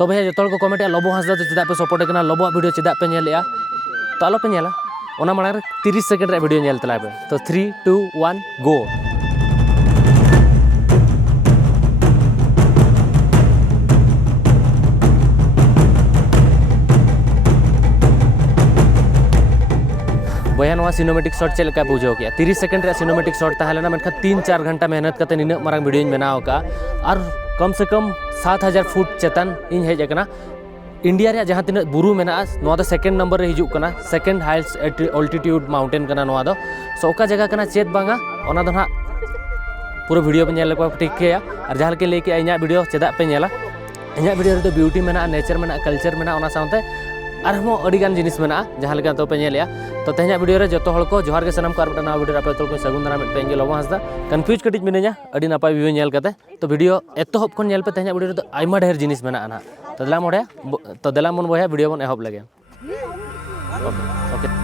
तो भैया जो को कमेंट लबो हांसदा तो चेदा पे सपोर्ट करना लबो वीडियो चेदा पे नेलेया तो आलो पे नेला ओना मांग 30 सेकंड रे वीडियो नेल तला पे तो 3 2 1 गो भैया सिनेमेटिक शॉट चल का बुझो किया 30 सेकंड रे सिनेमेटिक शॉट ताहलेना मेनखा 3-4 घंटा मेहनत करते निना मारंग वीडियो बनाव का और कम से कम 7000 फुट चेतन इन हेज अकना इंडिया रे जहां तिना बुरु मेना नोआ दो सेकंड नंबर रे हिजुक कना सेकंड हाईएस्ट अल्टीट्यूड माउंटेन कना नोआ दो सो ओका जगह कना चेत बांगा ओना दो ना पूरा वीडियो पे नेल को ठीक किया और जहां के लेके इना वीडियो चेदा पे नेला इना वीडियो रे तो ब्यूटी मेना नेचर मेना कल्चर मेना ओना साउंते आरहमो अडिगान जिनिस मेना जहां लेका तो पे नेलिया तो तेहना वीडियो रे जतो हल को जोहार के सनम को आर ना वीडियो रे पे तो सगुन दाना में पेंगे लबो हांसदा कंफ्यूज कटिज मिनेजा अडी नापाय वीडियो नेल कते तो वीडियो एतोहब खन नेल पे तेहना वीडियो रे तो आइमा ढेर जिनिस मेना ना तो दला मोड़े तो दला मन बया वीडियो बन एहब लगे ओके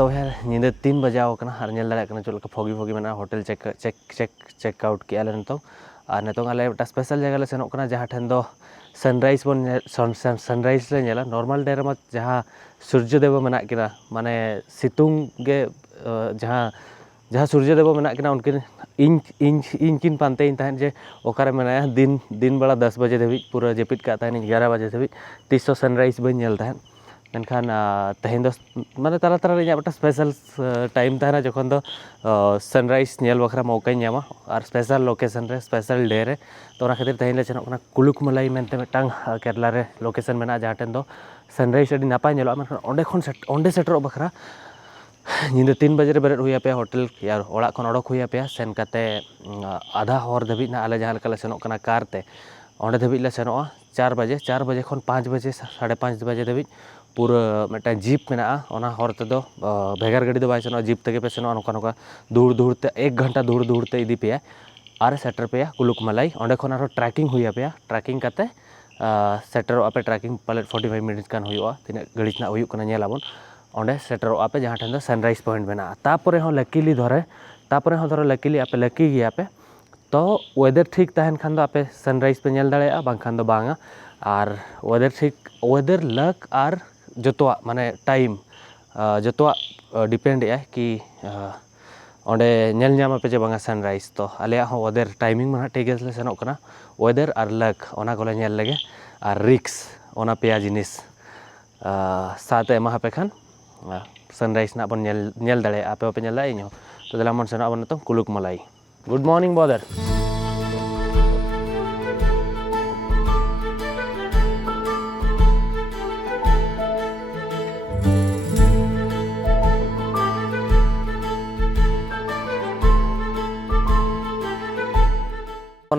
तो यार नींद 3 बजाव और नेल दाड़ा चल फगी फगी में होटल चेकआउट किया नितों और नितों आले स्पेशल जगह ले सेनों जहाँ ठेन दो सनराइज बन सनराइज ले नेला नॉर्मल डे रे जहाँ सूर्यदेव मेना किना माने सितुंग गे जहाँ सूर्यदेव मेना किना उनकिन इन किन पानते इन तहन जे ओकारे मेना दिन बेला 10 बजे धाबी पूरा जेपिट का तहन 11 बजे धाबी तीसो सनराइज बन नेल तहन मेनखान तेहन दो माने तारा तारा रे बटा स्पेशल टाइम तहना जखन दो सनराइज नेल बखरा मौका नामा और स्पेशल लोकेशन रे स्पेशल डे रे तो ओना खातिर तेहन ले सेनों कना कुलुकमलाई मेनते मिटांग केरला रे लोकेशन मेना जहाँ ठेन दो सनराइज अडी नापाय नेलो मेनखान ओंडे सेटरो बखरा नींद 3 बजे रे बेरेद हुई पे होटल यार ओड़ा खन ओडक हुई पे सेन काते आधा हर धाबी ना आले जहाँ लेका ले सेनों कना कार ते ओंडे धाबी ले सेनों 4 बजे खन 5 बजे 5:30 बजे धाबी पूरा मेटा जीप मेना ओना हर ते दो भेगार गाड़ी दो बाय सेनो जीप तेगे पे सेनो नोका नोका दूर दूर ते 1 घंटा दूर दूर ते इदी पे आर सेटर पे कुलुकमलाई ओंडे खन आरो ट्रैकिंग हुई पे ट्रैकिंग काते सेटर पे ट्रैकिंग पाले 45 मिनट कान हुआ तिना गाड़ी ना हुई कना नेलाबन ओंडे सेटर पे जहाँ ठेन दो सनराइज पॉइंट मेना तापरे हो लकीली धरे तापरे हो धरो लकीली आपे लकी गया पे तो वेदर ठीक तहन खान दो आपे सनराइज पे नेल दाड़ेया बांग खान दो बांगा और वेदर ठीक वेदर लक और जोतवा माने टाइम जोतवा डिपेंड है कि ओंडे नेल ᱧᱟᱢ पे जे बांगा सनराइज तो आले हो वेदर टाइमिंग में ठीक ले सेनों कना वेदर और लक ओना कोले नेल लगे और रिक्स ओना पेया जिनिस साथे एमा पे खान सनराइज ना बन नेल दाड़े आपे पे नेल दाड़े इño तो दला मन सेनो बन तो कुलुकमलाई गुड मॉर्निंग ब्रदर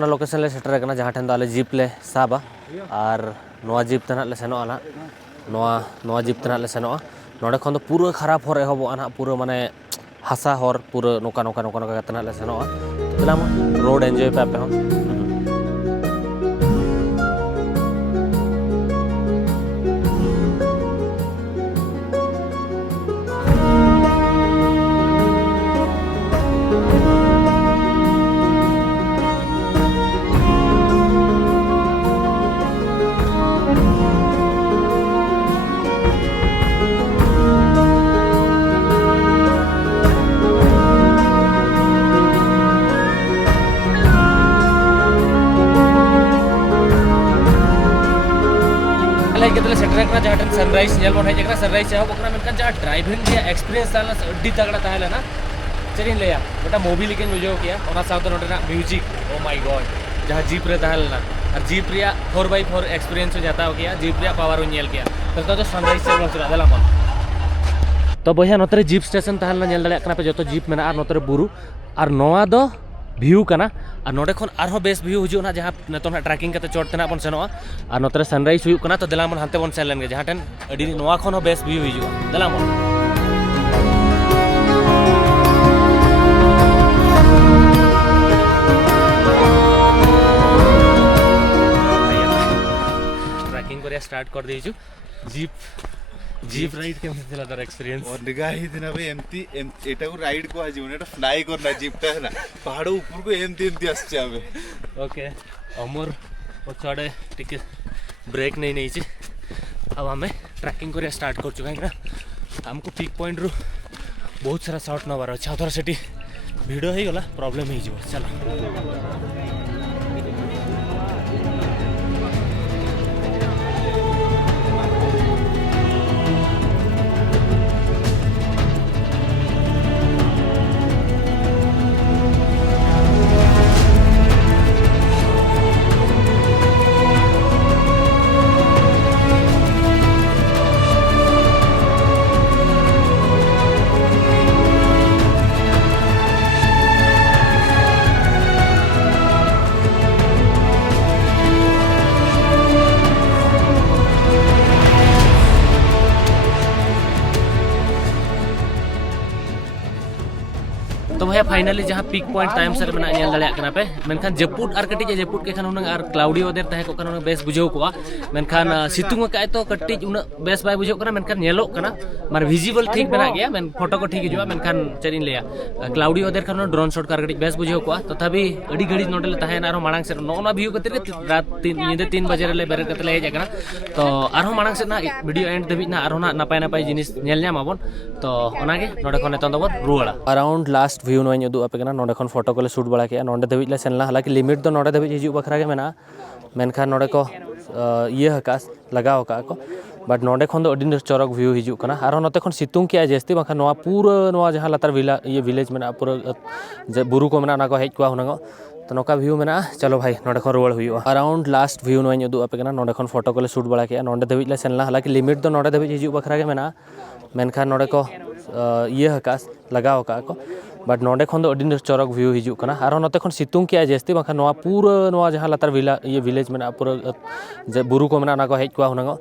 लोकेशन ले सेटर करना जहाँ ठेन आले जीप ले साबा और नोआ जीप तना ले सेनो ना नोआ जीप तना ले सेनो नोडे खन पूरा खराब हर एहबो ना पूरा माने हासा हर पूरा नोका नोका नोका नोका तना ले सेनो तो रोड एंजॉय पे आपे हो हेज के सेटर जहाँ सनराइज बन हेजना सनराइज एहबना मेनखान जहाँ ड्राइविंग एक्सपीरियंस अड्डी तगड़ा तहलेना चेन लैया गोटा मूवी लेकिन बुझाव किया साथ म्यूजिक ओ माय गॉड जहाँ जीप रे तहलेना और जीप 4x4 एक्सपीरियंस हताव किया जीप पावर किया तो सनराइज से चला दला मन तो बया नोतरे जीप स्टेशन तहलेना नेल दाड़ेया पे जो जीप मेना नोतरे बुरु और नोआ दो व्यू करना और नोडे खन आरहों बेस व्यू हजूना जहाँ नितों ट्रैकिंग करते चोटते बन सेनोआ और नोतरे सनराइज हुई करना तो दला मन हानते बन सेन लेन जहाँ ठेन अडी नोआ खन बेस व्यू हजूआ दला मन ट्रैकिंग कर स्टार्ट कर दीजु जीप राइड के मतलब तार एक्सपीरियंस और निगाह ही दिना भाई एमती एटा को राइड को आजी उनेटा फ्लाई करना जीप है ना पहाड़ ऊपर को एमती आछे आबे ओके अमर पछाड़े टिके ब्रेक नहीं छी अब हमें ट्रैकिंग कर स्टार्ट कर चुका है हमको पिक पॉइंट रु बहुत सारा शॉट नबार अच्छे थोड़ा से भिड़ हो गला प्रॉब्लम हो चलो तो भैया फाइनली जहाँ पिक पॉइंट टाइम से पे मेनखान जपुट और कटी जपुट के खान और क्लाउडी वेदर तहे को बेस बुझाव को मेनखान सितुंग का तो कटी उन बेस बै बुझाव मेनखान माने विजिबल ठीक बना गया मेन फोटो को ठीक हजूआ मेनखान चेन लिया क्लाउडी वेदर खान ड्रोन शॉट कर कटी बेस बुझाव को तथापि अड़ी घड़ी नोडे तहन और मांग से नोना व्यू खातिर रात 3 बजे रे बेरे कते ले हेज तो और मांग से ना वीडियो एंड धबी ना और ना नपाय नपाय जिनिस नेल ᱧᱟᱢᱟᱵᱚᱱ तो ओनागे नोडे खन नितों दबो रुवाड़ा अराउंड लास्ट व्यू नोई उदू आपे नोडे खन फोटो को शूट बड़ा किया नोडे धबी ले सेनला हालांकि लिमिट दो नोडे धबी हिजू बखरा के मेना मेनखान नोडे को ये हका लगाव का को बट नोडे खन दो अडी चरक व्यू हिजू कना आरो नोते खन सितुंग किया जस्ती बखा नोआ पूरा नोआ जहां लतार ये विलेज मेना पूरा बुरु को मेना ना को हेज को हुनगो तो नौका व्यू मेना चलो भाई नोडे खन रुवाड़ हुई अराउंड लास्ट व्यू नोई उदू आपे नोडे खन फोटो को शूट बड़ा किया नोडे धबी ले सेनला हालांकि लिमिट दो नोडे धबी हिजू बखरा के मेना मेनखान नोडे को ये हका लगाव का को बट नोडे खन दो अडी चरक व्यू हिजू कना आरो नोते खन सितुंग किया जस्ती बखा नोआ पूरा नोआ जहां लतार ये विलेज मेना पूरा बुरु को मेना ना को हेज को हुनगो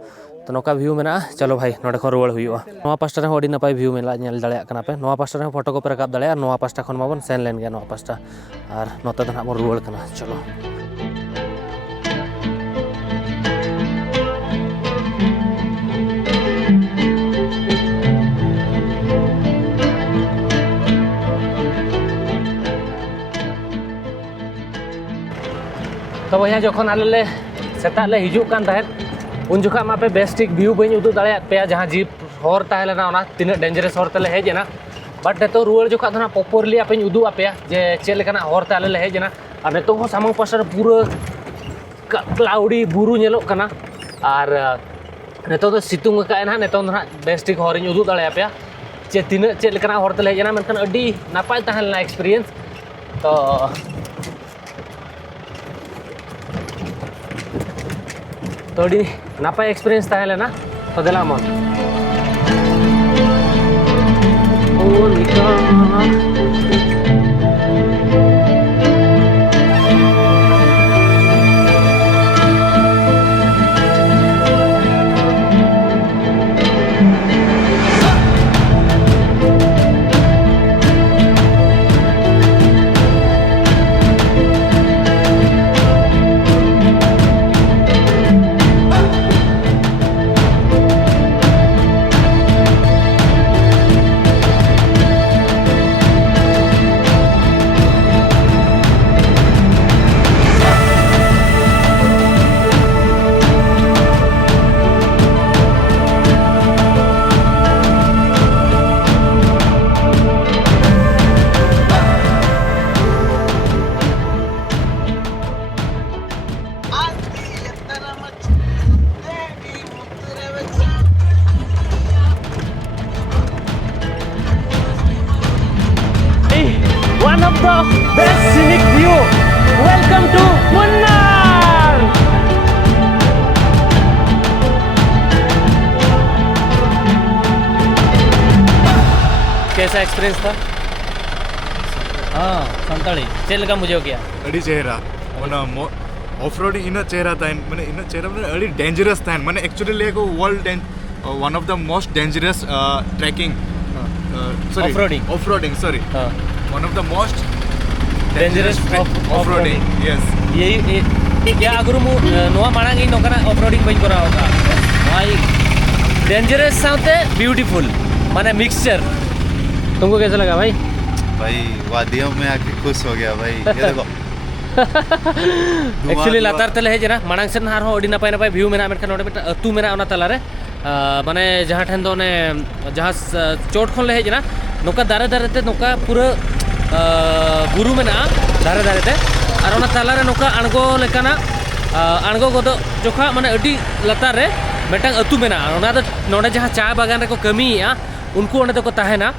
तो नौका व्यू मेना चलो भाई नोडे खन रुवाड़ हुई नोआ पास्टा रे अडी नपाय व्यू मेला नेल दाड़ेया कना पे नोआ पास्टा रे फोटो को पे राकाब दाड़ेया नोआ पास्टा खन माबन सेन लेन गया नोआ पास्टा और नोते दो ना बन रुवाड़ कना चलो तो भैया जोखन आले सेता ले हिजू कान तहन उन जोखा मा पे बेस्ट ठीक व्यू बई उदू दाड़े पे जहाँ जीप हर तहलेना ओना तीना डेंजरस हर तले हेजना बट नेतो रुवाड़ जोखा दना प्रॉपरली आपे उदू आपे जे चे लेकाना हर तले ले हेजना और नेतो हो सामंग पासर पूरा क्लाउडी बुरु नेलो कना और नेतो दो सितुंग का ना नेतो ना बेस्ट ठीक हर उदू दाड़े पे चे तीना चे लेकाना हर तले हेजना मेनखान अडी नापाय तहलेना एक्सपीरियंस तो अड़ी नापाय एक्सपीरियंस तहलेना तो देला मन ओ निका view. Welcome to Munnar. कैसा एक्सपीरियंस था? हाँ संताड़ी चल लगा मुझे हो गया अड़ी चेहरा मना ऑफ रोडिंग इन चेहरा था मैंने इन चेहरा मैंने अड़ी डेंजरस था मैंने एक्चुअली लेको world one of the most dangerous trekking of roading sorry one of the most dangerous of roading yes ये क्या अगर मु नोआ मांग इन नोकना ऑफ रोडिंग बन करा होगा भाई डेंजरस साउंड ब्यूटीफुल माने मिक्सचर तुमको कैसा लगा भाई भाई वादियों में आके खुश हो गया भाई ये देखो एक्चुअली लातार तले है जना मांग से हार हो नपाय नपाय व्यू मेना मेनखान नोडे मिटा अतु मेना ओना तलारे माने जहाँ ठेन दो ने जहाँ चोट खन ले जना नोका दारे दारे ते नोका पूरा गुरु मेना दारे दारे ते और ओना तलारे नोका अणगो लेकाना अणगो गोदो जोखा माने अडी लातार रे मेटांग अतु मेना ओना दो नोडे जहाँ चाय बागान रे को कमीया उनको ओने दो को ताहेना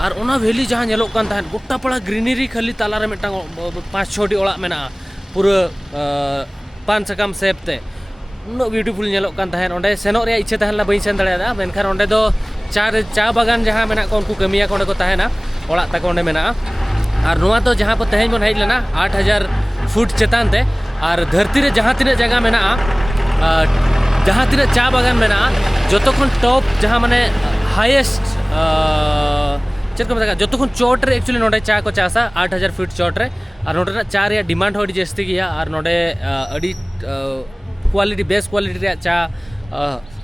और ओना वैली जहाँ नेलोक कान ताहेन गोटा पड़ा ग्रीनरी खाली तालारे मेटांग 5-6 ओड़ा मेना पूरा पान सकम सेपते उन ब्यूटीफुल नेलोक कान ताहेन ओंडे सेनोक रे इच्छा ताहेन ला बई सेन दाड़ेदा मेनखान ओंडे दो चा बागान जहाँ मेना को उनको कमिया को ओंडे को ताहेना ओड़ा ताको ओंडे मेना और नोआ तो जहाँ पर तेहेन बन हेज लेना 8000 फुट चेतान ते और धरती रे जहाँ तिना जगह मेना जहाँ तिना चा बागान मेना जतो खन टॉप जहाँ माने हाईएस्ट चेक को मतलब जो चोट रे एक्चुअली नोडे चा को चासा 8000 फीट चोट रे और नोडे चा रे डिमांड हो जस्ती गया और नोडे अड़ी क्वालिटी बेस्ट क्वालिटी रे चा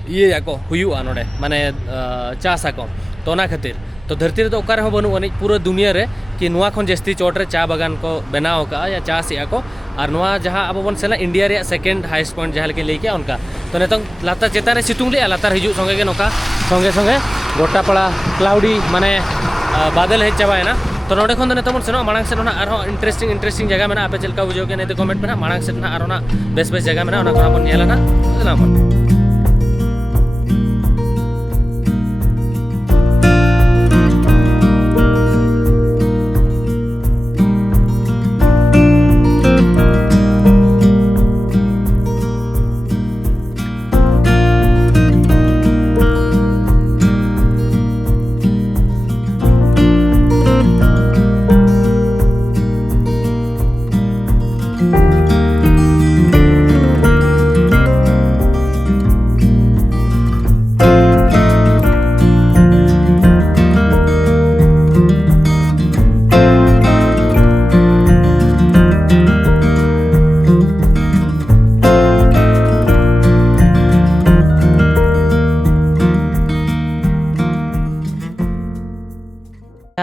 ये को हुआ नोडे माने चासा को तो ना खातिर तो धरती रे तो ओकार हो बनु अनी पूरा दुनिया रे कि नुआ खन जस्ती चोट रे चा बागान को बनाव का या चा सिया को और नुआ जहाँ अब बन सेला इंडिया रे सेकंड हाईएस्ट पॉइंट जहाँ लेके लेके उनका तो नेतों लातार चेतान रे सितुंग ले लातार हिजू संगे के नोका संगे संगे गोटा पड़ा क्लाउडी माने बादल हेज चाबायना तो नोडे खन नेतो मन सेनो मांग से ना आरो इंटरेस्टिंग जगह में आपे चलका बुझो के नहीं तो कमेंट में ना मांग से ना आरो ना बेस्ट जगह में ना ओना कोना बन नेला ना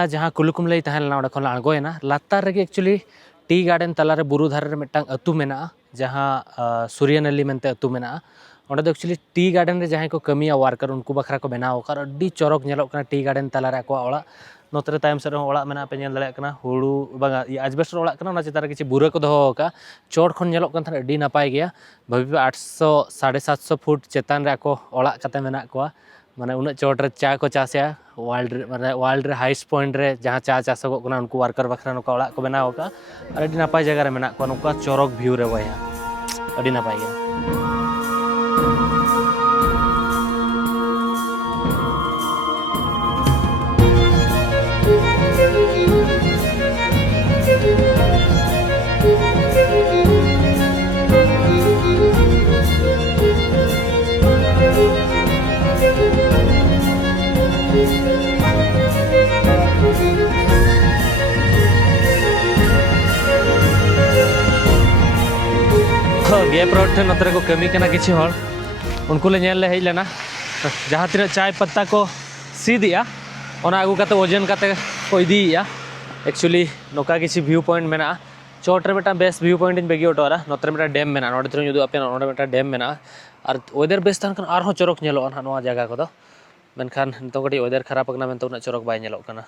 जहाँ कुलुकुमलई तहलना ओडे खन आगोयना लातार रे एक्चुअली टी गार्डन तलारे बुरु धारे रे मिटांग अतु मेना जहाँ सूर्यनली मेनते अतु मेना ओडे दो एक्चुअली टी गार्डन रे जहाँ को कमिया वर्कर उनको बखरा को बनाव कर अड्डी चौरक नेलोक कना टी गार्डन तलारे को ओड़ा नोतरे तायम से ओड़ा मेना पे नेल दाड़े कना हुड़ू बागा आजबेस्टर ओड़ा कना ओना चितारे किछि बुरा को दोहो का चोट खन नेलोक कन थाने अड्डी नापाय गया भाबी 800 750 फुट चेतान रे को ओड़ा कते मेना कोआ माने उन चोट रे चा को चासया वर्ल्ड रे हाईएस्ट पॉइंट रे जहाँ चा चासगो कना उनको वर्कर बखरा नुका ओड़ा को बनाव का और अड्डी नापाय जगह रे मेना को नुका चौरक व्यू रे बया अड्डी नापाय गया गैप रोड ठे नतरे को कमी करना किसी हर उनको ले नेल ले हेज लेना जहाँ तीन चाय पत्ता को सी दिया ओना आगू काते वजन काते को इदिया एक्चुअली नोका किसी व्यू पॉइंट मेना चोट रे बेटा बेस्ट व्यू पॉइंट इन बेगी ओटोरा नतरे बेटा डैम मेना नोडे तुरु जुदु आपे नोडे बेटा डैम मेना और वेदर बेस्ट तान कन आरो चोरक नेलो ना नोआ जगह को दो मेनखान नितो कटी वेदर खराब कना मेन तो उना चोरक बाय नेलो कना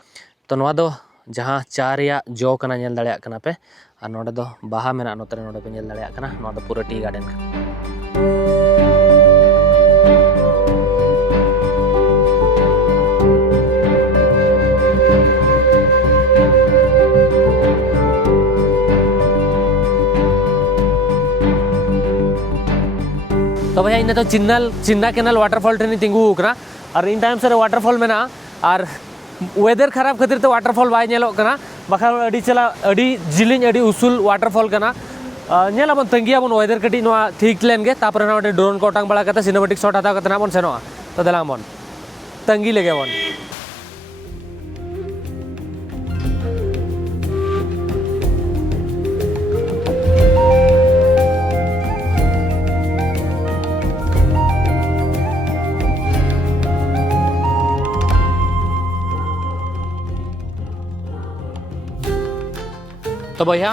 तो नोआ दो जहाँ चा रेया जो कना नेल दाड़ेया कना पे और नोडे दो बाहा मेना नोतरे नोडे पे नेल दाड़ेया कना नोआ दो पूरा टी गार्डन तो भैया इन तो चिन्ना कैनल वाटरफॉल ठेन तिंगू कना और इन टाइम से वाटरफॉल में और वेदर खराब खातिर तो वाटरफॉल बाय नेलो कना बखा अड़ी चला अड़ी जिलिंग अड़ी उसूल वाटरफॉल कना नेलाबन तंगियाबन वेदर कटी नोआ ठीक लेन गे तापर ना ड्रोन को ओटांग बड़ा कते सिनेमेटिक शॉट हताव कते ना बन सेनोआ तो देलाबन तंगी लेगे बन तो भैया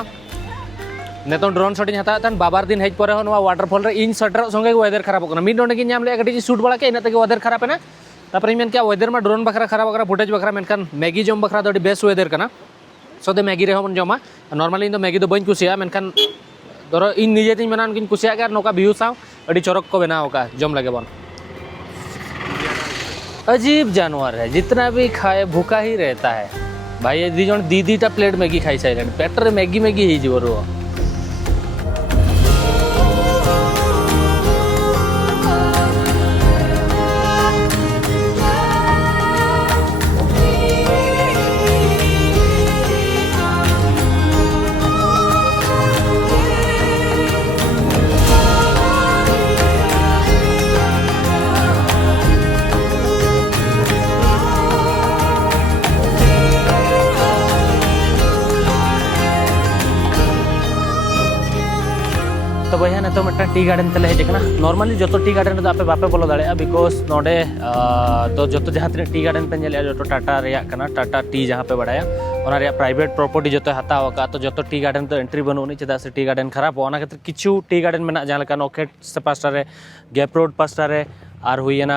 नेतो ड्रोन शॉट हता बाबार दिन हज पर वाटरफॉल इन सटर संगे वेदर खराब मिड नोडे नाम ले कटी शूट बड़ा के इन तक वेदर खराब है तापर इन मेन वेदर में ड्रोन बखरा खराब बखरा फुटेज बखरा मेनखान मैगी जम बखरा तो बेस्ट वेदर करना सो दे मैगी रे बन जमा नॉर्मली इन मैगी तो बन कुसिया मेनखान धरो इन निजे तीन मेना उनकिन कुसिया के नौका व्यू साव अड़ी चरक को बनाव का जम लगे बन अजीब जानवर है जितना भी खाए भूखा ही रहता है भाई दी जन दीटा प्लेट मैगी खाई सारे पेटर मैगी मैगी ही जीव रो तो भैया तो मिट्टा टी गार्डन तेल हजना नॉर्मली जो टी गार्डन तो आपे बापे बोलो दाड़ा बिकॉज नोडे तो जो जहाँ तीन टी गार्डन पे जो टाटा टाटा टी जहाँ पे बढ़ाया प्राइवेट प्रॉपर्टी जो हताव का तो जो टी गार्डन तो एंट्री बनूनी चेदा से टी गार्डन खराब खातिर किचु टी गार्डन में जहाँ नोकेट से पास्टा रे गैप रोड पास्टा रे और हुईना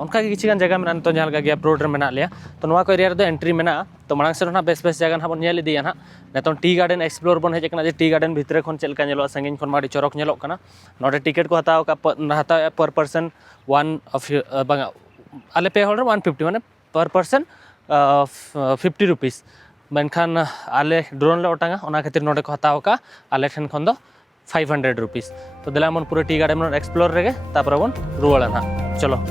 उनका किसी जगह में तो जहाँ गैप रोड में लिया तो नवा को एरिया रे एंट्री में तो मांग से बेस बेस जगह ना बन इदिया ना नेतो टी गार्डन एक्सप्लोर बन हजना जे टी गार्डन भितर खन चलका नेलो संगिन खन माड़ी चरक नेलो कना नोडे टिकट को हताव पर पर्सन वन आले पे होल्डर 150 माने पर पर्सन 50 रुपीस मेनखान आले ड्रोन ले ओटांगा ओना खातिर नोडे को हताव का आले ठन खन दो 500 रुपीस तो दिला मन पूरा टी गार्डन में एक्सप्लोर रेगे तापर बन रुवाड़ा ना चलो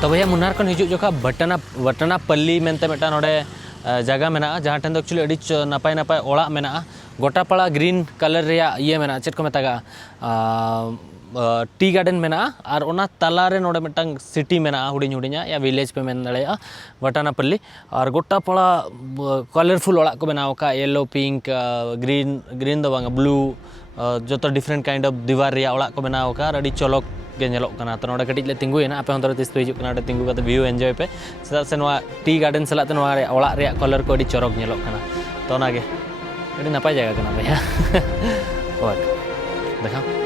तो भैया मुन्नार खन हिजू जोखा बटना पल्ली मेनते मेटा नोडे जगह में जहाँ ठेन एक्चुअली अड़ी नपाय नपाय ओड़ा में गोटापाड़ा ग्रीन कलर रे ये में चेक को मेता टी गार्डन में और ओना तलारे नोडे मेटांग सिटी में हुडिंग हुडिंगा या विलेज पे मेन दड़ेया बटना पल्ली और गोटापाड़ा कलरफुल ओड़ा को बनाव का येलो पिंक ग्रीन दो बांगा ब्लू जो तो डिफरेंट काइंड ऑफ दीवार रे ओड़ा को बनाव का अड़ी चलक गे नेलोग कना तो नोडे कटिज ले तिंगुयना आपे होंदरे तिस पे हिजुग कना तिंगु कते व्यू एंजॉय पे चेदा से नोआ टी गार्डन सलाते नोआ रे ओड़ा रे कलर को अड़ी चरक नेलोग कना तो ओनागे अड़ी नपाय जगह कना भैया और देखा